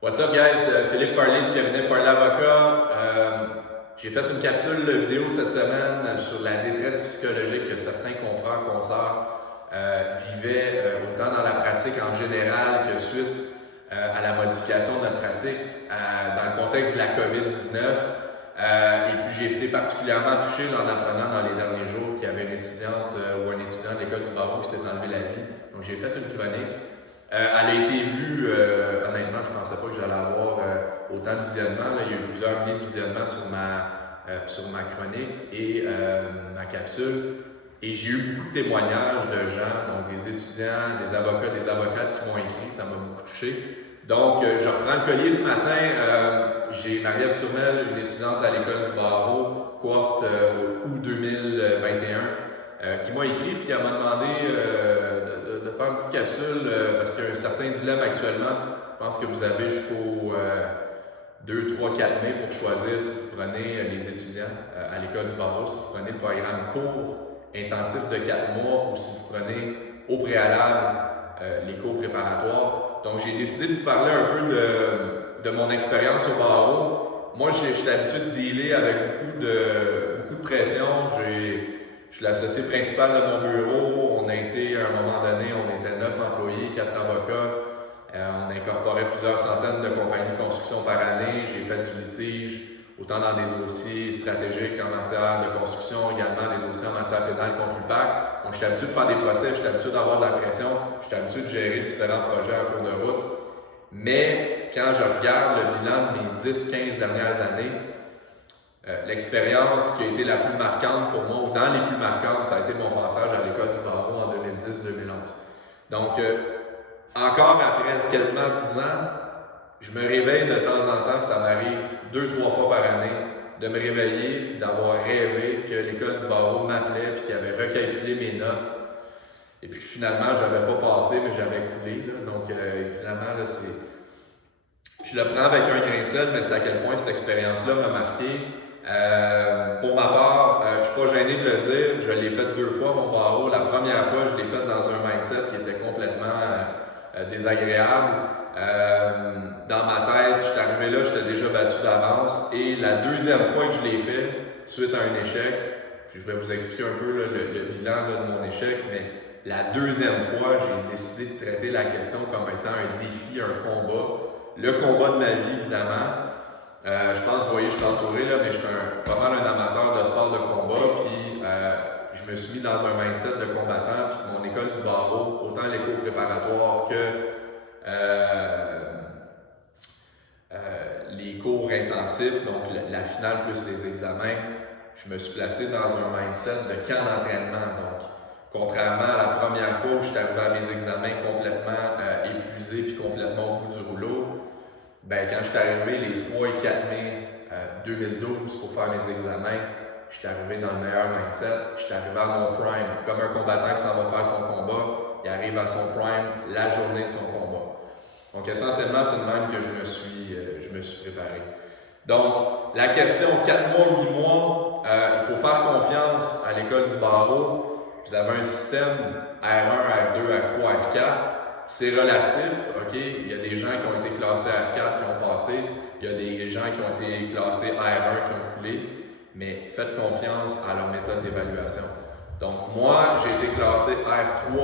What's up guys, Philippe Farley du cabinet Farley Avocat. J'ai fait une capsule vidéo cette semaine sur la détresse psychologique que certains confrères, consoeurs vivaient autant dans la pratique en général que suite à la modification de notre pratique dans le contexte de la COVID-19. Et puis j'ai été particulièrement touché en apprenant dans les derniers jours qu'il y avait une étudiante ou un étudiant de l'école du barreau qui s'est enlevé la vie. Donc j'ai fait une chronique. Elle a été vue, honnêtement, je ne pensais pas que j'allais avoir autant de visionnements. Là. Il y a eu plusieurs milliers de visionnements sur ma chronique et ma capsule. Et j'ai eu beaucoup de témoignages de gens, donc des étudiants, des avocats, des avocates qui m'ont écrit. Ça m'a beaucoup touché. Donc, je reprends le collier ce matin. J'ai Marie-Ève Turmel, une étudiante à l'école du barreau, cohorte août 2021, qui m'a écrit puis elle m'a demandé de faire une petite capsule parce qu'il y a un certain dilemme actuellement. Je pense que vous avez jusqu'au 2, 3, 4 mai pour choisir si vous prenez les étudiants à l'école du barreau, si vous prenez le programme court intensif de 4 mois ou si vous prenez au préalable les cours préparatoires. Donc j'ai décidé de vous parler un peu de mon expérience au barreau. Moi, je suis habitué de dealer avec beaucoup de pression. Je suis l'associé principal de mon bureau. On a été, à un moment donné, on était 9 employés, 4 avocats. On incorporait plusieurs centaines de compagnies de construction par année. J'ai fait du litige, autant dans des dossiers stratégiques en matière de construction, également des dossiers en matière pénale contre l'UPAC. Donc, je suis habitué de faire des procès, je suis habitué d'avoir de la pression, je suis habitué de gérer différents projets en cours de route. Mais quand je regarde le bilan de mes 10-15 dernières années, l'expérience qui a été la plus marquante pour moi, ou dans les plus marquantes, ça a été mon passage à l'école du barreau en 2010-2011. Donc, encore après quasiment 10 ans, je me réveille de temps en temps, puis ça m'arrive 2-3 fois par année, de me réveiller puis d'avoir rêvé que l'école du barreau m'appelait puis qu'il avait recalculé mes notes. Et puis finalement, je n'avais pas passé, mais j'avais coulé. Là. Donc évidemment, là, je le prends avec un grain de sel, mais c'est à quel point cette expérience-là m'a marqué. Pour ma part, je ne suis pas gêné de le dire, je l'ai fait 2 fois mon barreau. La première fois, je l'ai fait dans un mindset qui était complètement désagréable. Dans ma tête, je suis arrivé là, j'étais déjà battu d'avance. Et la deuxième fois que je l'ai fait, suite à un échec, puis je vais vous expliquer un peu là, le bilan là, de mon échec, mais la deuxième fois, j'ai décidé de traiter la question comme étant un défi, un combat. Le combat de ma vie, évidemment. Je pense, vous voyez, je suis entouré, là, mais je suis pas mal un amateur de sport de combat. Puis je me suis mis dans un mindset de combattant. Puis mon école du barreau, autant les cours préparatoires que les cours intensifs, donc la finale plus les examens, je me suis placé dans un mindset de camp d'entraînement. Donc, contrairement à la première fois où je suis arrivé à mes examens complètement épuisé puis complètement au bout du rouleau, ben, quand je suis arrivé les 3 et 4 mai 2012 pour faire mes examens, je suis arrivé dans le meilleur mindset, je suis arrivé à mon prime, comme un combattant qui s'en va faire son combat, il arrive à son prime la journée de son combat. Donc essentiellement, c'est de même que je me suis préparé. Donc, la question 4 mois ou 8 mois, il faut faire confiance à l'école du barreau. Vous avez un système R1, R2, R3, R4. C'est relatif, OK? Il y a des gens qui ont été classés R4 qui ont passé. Il y a des gens qui ont été classés R1 qui ont coulé. Mais faites confiance à leur méthode d'évaluation. Donc, moi, j'ai été classé R3.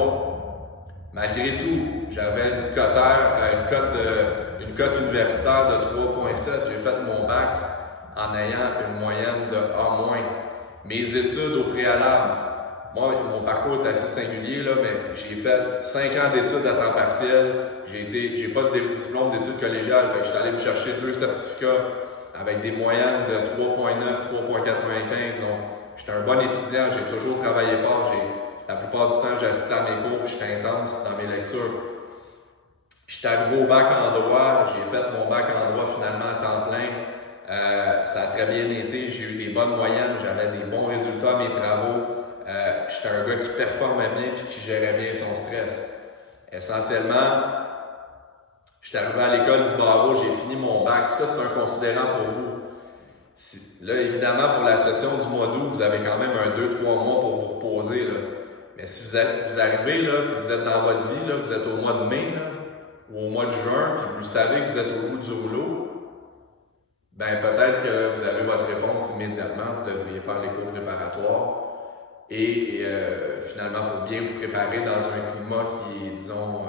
Malgré tout, j'avais une cote universitaire de 3,7. J'ai fait mon bac en ayant une moyenne de A-. Mes études au préalable, moi, mon parcours est assez singulier, là, mais j'ai fait 5 ans d'études à temps partiel. J'ai pas de diplôme d'études collégiales, fait que je suis allé me chercher 2 certificats avec des moyennes de 3,9, 3,95. Donc, j'étais un bon étudiant, j'ai toujours travaillé fort. La plupart du temps, j'assistais à mes cours, puis j'étais intense dans mes lectures. J'étais arrivé au bac en droit, j'ai fait mon bac en droit finalement à temps plein. Ça a très bien été, j'ai eu des bonnes moyennes, j'avais des bons résultats à mes travaux. J'étais un gars qui performait bien et qui gérait bien son stress. Essentiellement, j'étais arrivé à l'école du barreau, j'ai fini mon bac, puis ça c'est un considérant pour vous. Là, évidemment, pour la session du mois d'août, vous avez quand même un 2-3 mois pour vous reposer. Là. Mais si vous arrivez là, puis vous êtes dans votre vie, là, vous êtes au mois de mai là, ou au mois de juin, puis vous savez que vous êtes au bout du rouleau, ben peut-être que vous avez votre réponse immédiatement, vous devriez faire les cours préparatoires et finalement pour bien vous préparer dans un climat qui est, disons,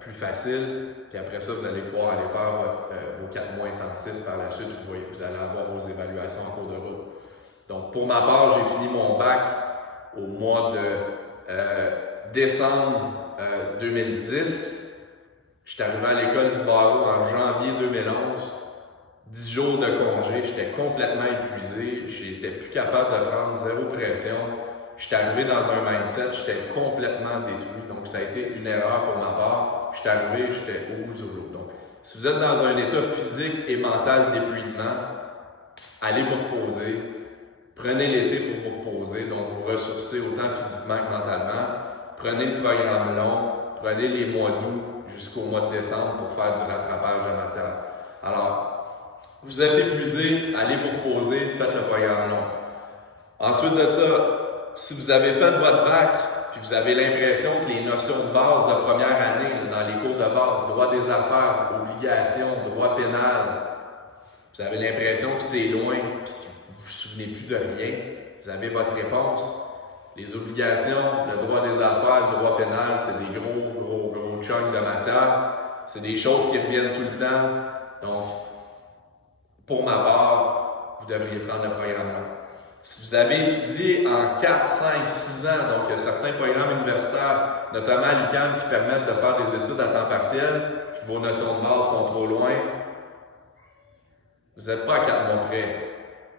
plus facile, puis après ça, vous allez pouvoir aller faire vos 4 mois intensifs par la suite où vous allez avoir vos évaluations en cours de route. Donc pour ma part, j'ai fini mon bac au mois de décembre 2010. Je suis arrivé à l'école du barreau en janvier 2011. 10 jours de congé, j'étais complètement épuisé, j'étais plus capable de prendre zéro pression. J'étais arrivé dans un mindset, j'étais complètement détruit. Donc ça a été une erreur pour ma part. J'étais arrivé, j'étais au bout du rouleau. Donc si vous êtes dans un état physique et mental d'épuisement, allez vous reposer. Prenez l'été pour vous reposer, donc vous ressourcez autant physiquement que mentalement. Prenez le programme long, prenez les mois d'août jusqu'au mois de décembre pour faire du rattrapage de matière. Alors, vous êtes épuisé, allez vous reposer, faites le programme long. Ensuite de ça, si vous avez fait votre bac, puis vous avez l'impression que les notions de base de première année, dans les cours de base, droit des affaires, obligations, droit pénal, vous avez l'impression que c'est loin, puis que vous ne vous souvenez plus de rien, vous avez votre réponse. Les obligations, le droit des affaires, le droit pénal, c'est des gros chunks de matière. C'est des choses qui reviennent tout le temps. Donc, pour ma part, vous devriez prendre le programme long. Si vous avez étudié en 4, 5, 6 ans, donc il y a certains programmes universitaires, notamment à l'UQAM, qui permettent de faire des études à temps partiel, puis vos notions de base sont trop loin, vous n'êtes pas à 4 mois près.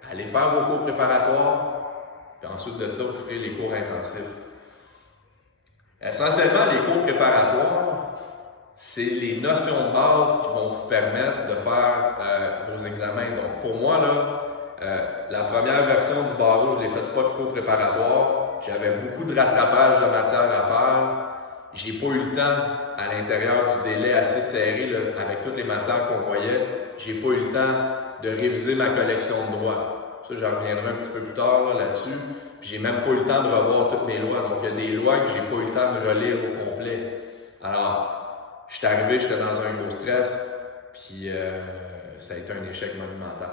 Allez faire vos cours préparatoires, puis ensuite de ça, vous ferez les cours intensifs. Essentiellement, les cours préparatoires, c'est les notions de base qui vont vous permettre de faire vos examens. Donc pour moi, la première version du barreau, je ne l'ai faite pas de cours préparatoires. J'avais beaucoup de rattrapage de matière à faire. J'ai pas eu le temps, à l'intérieur du délai assez serré, avec toutes les matières qu'on voyait, j'ai pas eu le temps de réviser ma collection de droit. Ça, j'en reviendrai un petit peu plus tard là-dessus. Puis j'ai même pas eu le temps de revoir toutes mes lois. Donc il y a des lois que j'ai pas eu le temps de relire au complet. Alors, je suis arrivé, j'étais dans un gros stress, puis ça a été un échec monumental.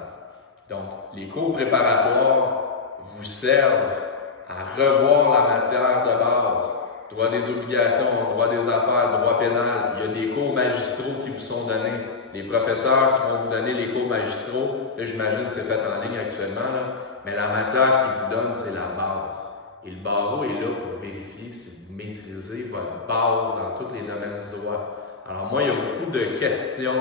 Donc, les cours préparatoires vous servent à revoir la matière de base. Droit des obligations, droit des affaires, droit pénal. Il y a des cours magistraux qui vous sont donnés. Les professeurs qui vont vous donner les cours magistraux, là, j'imagine que c'est fait en ligne actuellement, mais la matière qu'ils vous donnent, c'est la base. Et le barreau est là pour vérifier si vous maîtrisez votre base dans tous les domaines du droit. Alors moi, il y a beaucoup de questions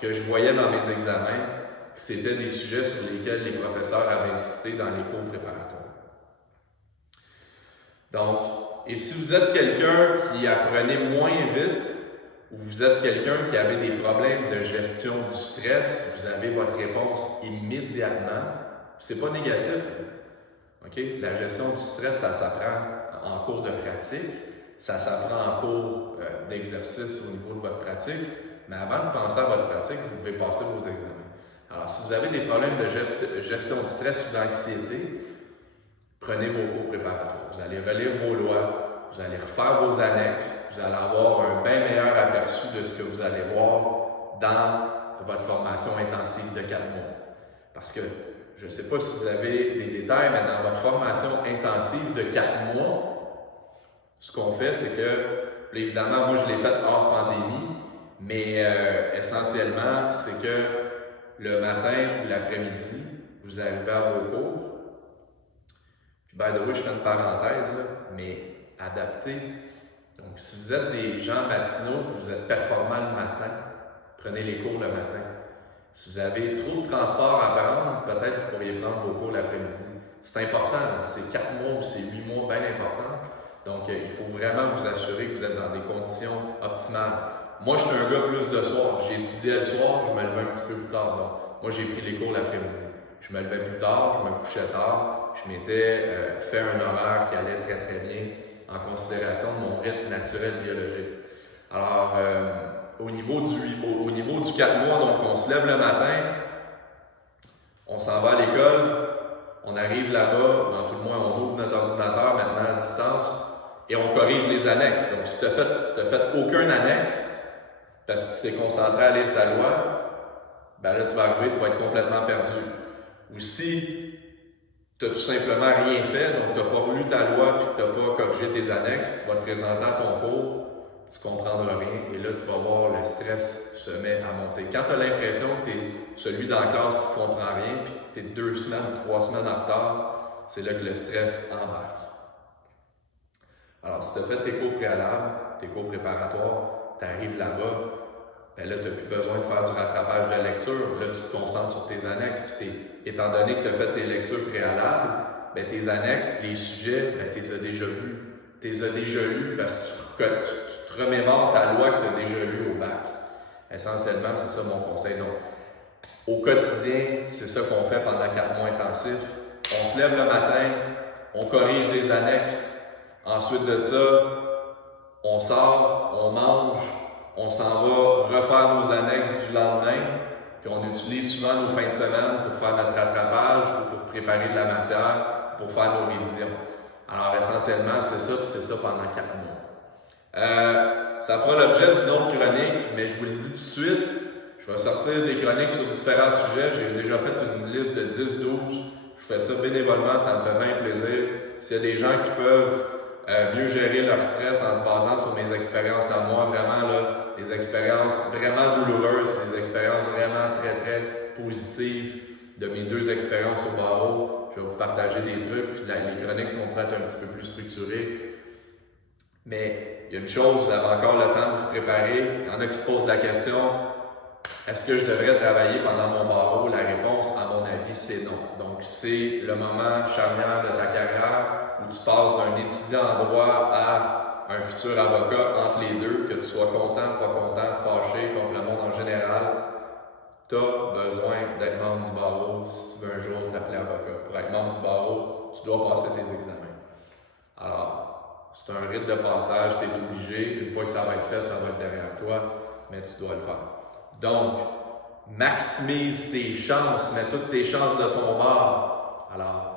que je voyais dans mes examens, que c'était des sujets sur lesquels les professeurs avaient insisté dans les cours préparatoires. Donc, et si vous êtes quelqu'un qui apprenait moins vite, ou vous êtes quelqu'un qui avait des problèmes de gestion du stress, vous avez votre réponse immédiatement. C'est pas négatif. Okay? La gestion du stress, ça s'apprend en cours de pratique, ça s'apprend en cours d'exercice au niveau de votre pratique, mais avant de penser à votre pratique, vous devez passer vos examens. Alors, si vous avez des problèmes de gestion du stress ou d'anxiété, prenez vos cours préparatoires. Vous allez relire vos lois, vous allez refaire vos annexes, vous allez avoir un bien meilleur aperçu de ce que vous allez voir dans votre formation intensive de 4 mois. Parce que, je ne sais pas si vous avez des détails, mais dans votre formation intensive de 4 mois, ce qu'on fait, c'est que, évidemment, moi je l'ai fait hors pandémie, mais essentiellement, c'est que le matin ou l'après-midi, vous arrivez à vos cours. Puis, by the way, je fais une parenthèse, mais adaptez. Donc, si vous êtes des gens matinaux, vous êtes performants le matin, prenez les cours le matin. Si vous avez trop de transport à prendre, peut-être que vous pourriez prendre vos cours l'après-midi. C'est important, c'est 4 mois ou c'est 8 mois bien importants. Donc, il faut vraiment vous assurer que vous êtes dans des conditions optimales. Moi, je suis un gars plus de soir. J'ai étudié le soir, je me levais un petit peu plus tard. Donc, moi, j'ai pris les cours l'après-midi. Je me levais plus tard, je me couchais tard. Je m'étais fait un horaire qui allait très très bien en considération de mon rythme naturel biologique. Alors, au niveau du 4 mois, donc on se lève le matin, on s'en va à l'école, on arrive là-bas, ou tout le moins on ouvre notre ordinateur maintenant à distance et on corrige les annexes. Donc si tu n'as fait aucun annexe, parce que tu t'es concentré à lire ta loi, ben là, tu vas arriver, tu vas être complètement perdu. Ou si tu n'as tout simplement rien fait, donc tu n'as pas relu ta loi et que tu n'as pas corrigé tes annexes, tu vas te présenter à ton cours, tu ne comprendras rien et là, tu vas voir le stress se met à monter. Quand tu as l'impression que tu es celui dans la classe qui ne comprend rien puis que tu es 2 semaines, 3 semaines en retard, c'est là que le stress embarque. Alors, si tu as fait tes cours préalables, tes cours préparatoires, tu arrives là-bas, ben là, tu n'as plus besoin de faire du rattrapage de lecture. Là, tu te concentres sur tes annexes. Puis étant donné que tu as fait tes lectures préalables, ben tes annexes, les sujets, ben tu les as déjà vus. Tu les as déjà lus parce que tu te remémores ta loi que tu as déjà lue au bac. Essentiellement, c'est ça mon conseil. Donc, au quotidien, c'est ça qu'on fait pendant 4 mois intensifs. On se lève le matin, on corrige des annexes. Ensuite de ça, on sort, on mange, on s'en va refaire nos annexes du lendemain, puis on utilise souvent nos fins de semaine pour faire notre rattrapage ou pour préparer de la matière, pour faire nos révisions. Alors essentiellement, c'est ça, puis c'est ça pendant 4 mois. Ça fera l'objet d'une autre chronique, mais je vous le dis tout de suite, je vais sortir des chroniques sur différents sujets. J'ai déjà fait une liste de 10-12. Je fais ça bénévolement, ça me fait bien plaisir. S'il y a des gens qui peuvent mieux gérer leur stress en se basant sur mes expériences à moi, vraiment là, des expériences vraiment douloureuses, des expériences vraiment très très positives de mes 2 expériences au barreau. Je vais vous partager des trucs, puis les chroniques sont prêtes un petit peu plus structurées. Mais il y a une chose, vous avez encore le temps de vous préparer. Il y en a qui se posent la question, est-ce que je devrais travailler pendant mon barreau? La réponse, à mon avis, c'est non. Donc, c'est le moment charnière de ta carrière où tu passes d'un étudiant en droit à un futur avocat entre les deux, que tu sois content, pas content, fâché, contre le monde en général. Tu as besoin d'être membre du barreau si tu veux un jour t'appeler avocat. Pour être membre du barreau, tu dois passer tes examens. Alors, c'est un rite de passage, tu es obligé. Une fois que ça va être fait, ça va être derrière toi, mais tu dois le faire. Donc, maximise tes chances, mets toutes tes chances de ton bord. Alors,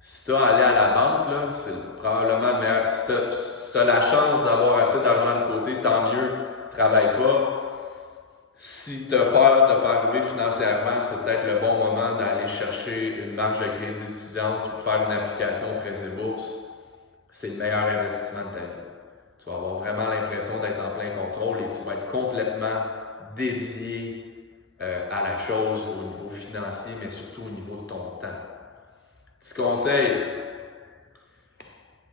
si tu as allé à la banque, là, c'est probablement le meilleur. Si tu as la chance d'avoir assez d'argent de côté, tant mieux, travaille pas. Si tu as peur de ne pas arriver financièrement, c'est peut-être le bon moment d'aller chercher une marge de crédit étudiante ou de faire une application Prêts et Bourses. C'est le meilleur investissement de ta vie. Tu vas avoir vraiment l'impression d'être en plein contrôle et tu vas être complètement dédié à la chose au niveau financier, mais surtout au niveau de ton temps. Petit conseil,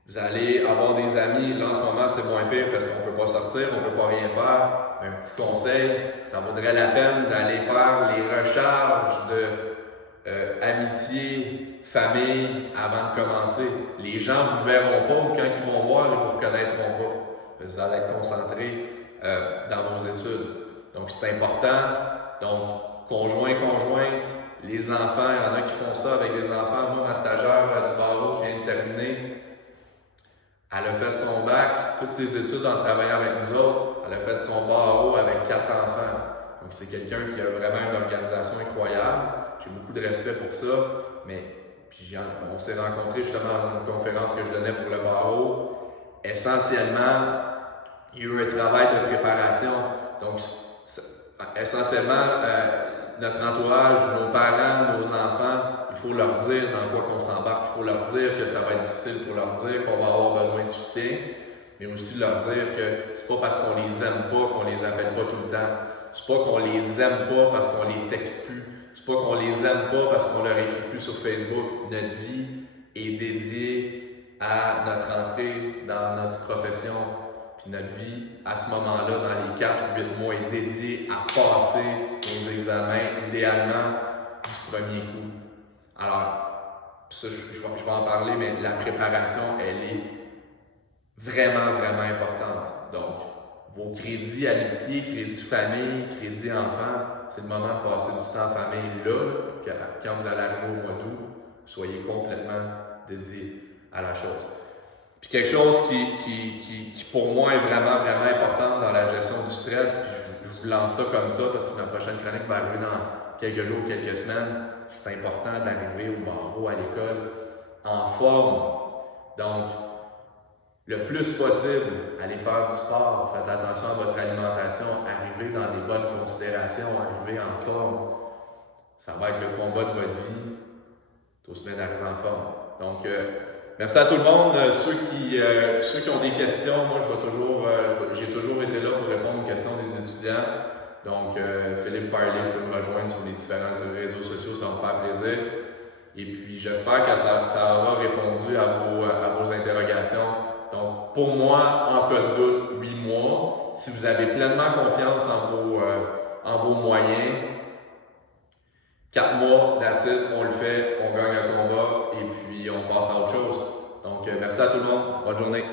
vous allez avoir des amis, là en ce moment c'est moins pire parce qu'on ne peut pas sortir, on ne peut pas rien faire. Un petit conseil, ça vaudrait la peine d'aller faire les recharges de amitié, famille avant de commencer. Les gens ne vous verront pas ou quand ils vont voir, ils ne vous reconnaîtront pas. Vous allez être concentré dans vos études. Donc c'est important. Donc conjoint, conjointe, les enfants, il y en a qui font ça avec des enfants. Moi, ma stagiaire du barreau qui vient de terminer, elle a fait son bac, toutes ses études en travaillant avec nous autres. Elle a fait son barreau avec 4 enfants. Donc c'est quelqu'un qui a vraiment une organisation incroyable. J'ai beaucoup de respect pour ça. Mais puis on s'est rencontrés justement dans une conférence que je donnais pour le barreau. Essentiellement, il y a eu un travail de préparation. Donc essentiellement, notre entourage, nos parents, nos enfants, il faut leur dire dans quoi qu'on s'embarque, il faut leur dire que ça va être difficile, il faut leur dire qu'on va avoir besoin de soutien, mais aussi leur dire que c'est pas parce qu'on les aime pas qu'on les appelle pas tout le temps. C'est pas qu'on les aime pas parce qu'on les texte plus. C'est pas qu'on les aime pas parce qu'on leur écrit plus sur Facebook. Notre vie est dédiée à notre entrée dans notre profession. Puis notre vie, à ce moment-là, dans les 4 ou 8 mois, est dédiée à passer aux examens, idéalement du premier coup. Alors, ça, je vais en parler, mais la préparation, elle est vraiment, vraiment importante. Donc, vos crédits amitié, crédits famille, crédits enfants, c'est le moment de passer du temps en famille là, pour que quand vous allez arriver au mois d'août, vous soyez complètement dédié à la chose. Puis quelque chose qui pour moi est vraiment, vraiment important dans la gestion du stress, puis je vous lance ça comme ça parce que ma prochaine chronique va arriver dans quelques jours, quelques semaines, c'est important d'arriver au barreau, à l'école, en forme. Donc, le plus possible, allez faire du sport, faites attention à votre alimentation, arrivez dans des bonnes considérations, arrivez en forme. Ça va être le combat de votre vie, tout se met d'arriver en forme. Donc, merci à tout le monde. Ceux qui ont des questions, moi, j'ai toujours été là pour répondre aux questions des étudiants. Donc, Philippe Farley, vous pouvez me rejoindre sur les différents réseaux sociaux, ça va me faire plaisir. Et puis, j'espère que ça aura répondu à vos interrogations. Donc, pour moi, en cas de doute, 8 mois. Si vous avez pleinement confiance en vos moyens, 4 mois, that's it, on le fait, on gagne le combat et puis on passe à autre chose. Donc, merci à tout le monde. Bonne journée.